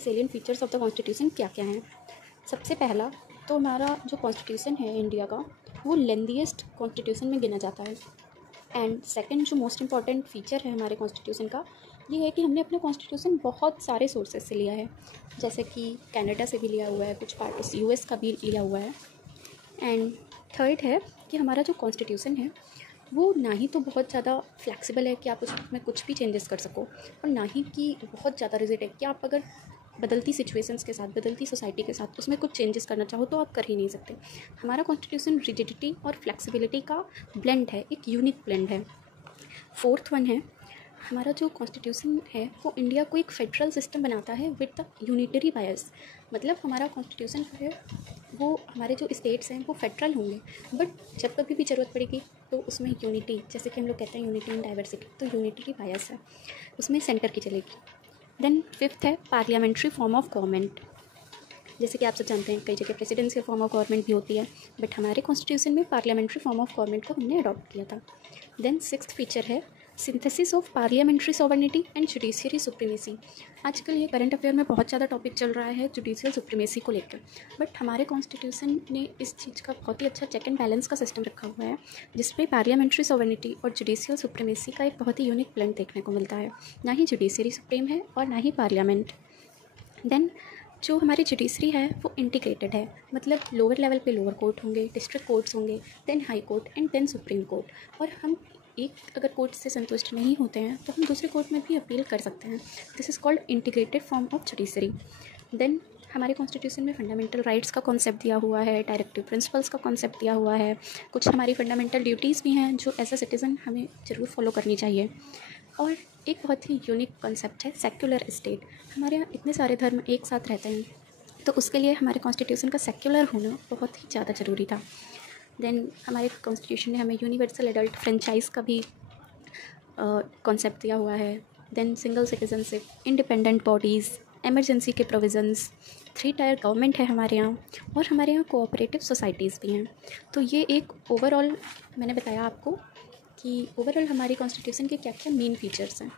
के salient features of the constitution क्या क्या हैं। सबसे पहला तो हमारा जो कॉन्स्टिट्यूशन है इंडिया का, वो लेंथीएस्ट कॉन्स्टिट्यूशन में गिना जाता है। एंड सेकंड जो मोस्ट इम्पॉर्टेंट फीचर है हमारे कॉन्स्टिट्यूशन का, ये है कि हमने अपना कॉन्स्टिट्यूशन बहुत सारे सोर्सेज से लिया है, जैसे कि कनाडा से भी लिया हुआ है, कुछ पार्ट यूएस का भी लिया हुआ है। एंड थर्ड है कि हमारा जो कॉन्स्टिट्यूशन है वो ना ही तो बहुत ज़्यादा फ्लेक्सिबल है कि आप उसमें कुछ भी चेंजेस कर सको, और ना ही कि बहुत ज़्यादा रिजिड है कि आप अगर बदलती सिचुएशंस के साथ, बदलती सोसाइटी के साथ उसमें कुछ चेंजेस करना चाहो तो आप कर ही नहीं सकते। हमारा कॉन्स्टिट्यूशन रिजिडिटी और फ्लेक्सिबिलिटी का ब्लेंड है, एक यूनिक ब्लेंड है। फोर्थ वन है, हमारा जो कॉन्स्टिट्यूशन है वो इंडिया को एक फेडरल सिस्टम बनाता है विद द यूनिटरी बायस। मतलब हमारा कॉन्स्टिट्यूशन जो है वो, हमारे जो स्टेट्स हैं वो फेडरल होंगे, बट जब कभी भी ज़रूरत पड़ेगी तो उसमें यूनिटी, जैसे कि हम लोग कहते हैं यूनिटी इन डाइवर्सिटी, तो यूनिटरी बायस है, उसमें सेंटर की चलेगी। देन फिफ्थ है पार्लियामेंट्री फॉर्म ऑफ गवर्नमेंट। जैसे कि आप सब जानते हैं कई जगह प्रेसिडेंशियल फॉर्म ऑफ गवर्नमेंट भी होती है, बट हमारे कॉन्स्टिट्यूशन में पार्लियामेंट्री फॉर्म ऑफ गवर्नमेंट को हमने अडॉप्ट किया था। देन सिक्स्थ फीचर है synthesis of parliamentary sovereignty and judiciary supremacy. आजकल ये करंट अफेयर में बहुत ज़्यादा टॉपिक चल रहा है जुडिशियल सुप्रीमेसी को लेकर, बट हमारे कॉन्स्टिट्यूशन ने इस चीज़ का बहुत ही अच्छा चेक एंड बैलेंस का सिस्टम रखा हुआ है, जिसमें पार्लियामेंट्री सॉवर्निटी और जुडिशियल सुप्रीमेसी का एक बहुत ही यूनिक ब्लेंड देखने को मिलता है। ना ही जुडिशियरी सुप्रीम है और ना ही पार्लियामेंट। देन जो हमारी जुडिशरी है वो इंटीग्रेटेड है, मतलब लोअर लेवल पे लोअर कोर्ट होंगे, डिस्ट्रिक्ट कोर्ट्स होंगे, then high court and then supreme court. और हम एक अगर कोर्ट से संतुष्ट नहीं होते हैं तो हम दूसरे कोर्ट में भी अपील कर सकते हैं। This is called integrated form of judiciary. Then हमारे कॉन्स्टिट्यूशन में फंडामेंटल राइट्स का कॉन्सेप्ट दिया हुआ है, डायरेक्टिव प्रिंसिपल्स का कॉन्सेप्ट दिया हुआ है, कुछ हमारी फंडामेंटल ड्यूटीज़ भी हैं जो एज अ सिटीज़न हमें ज़रूर फॉलो करनी चाहिए। और एक बहुत ही यूनिक कॉन्सेप्ट है सेक्युलर स्टेट। हमारे यहाँ इतने सारे धर्म एक साथ रहते हैं, तो उसके लिए हमारे कॉन्स्टिट्यूशन का सेक्युलर होना बहुत ही ज़्यादा ज़रूरी था। देन हमारे कॉन्स्टिट्यूशन ने हमें यूनिवर्सल एडल्ट फ्रेंचाइज़ का भी कॉन्सेप्ट दिया हुआ है। Then single citizenship, independent bodies, emergency के प्रोविज़न्स, 3 टायर गवर्नमेंट है हमारे यहाँ, और हमारे यहाँ कोऑपरेटिव सोसाइटीज़ भी हैं। तो ये एक ओवरऑल मैंने बताया आपको कि ओवरऑल हमारी कॉन्स्टिट्यूशन के क्या क्या मेन फीचर्स हैं।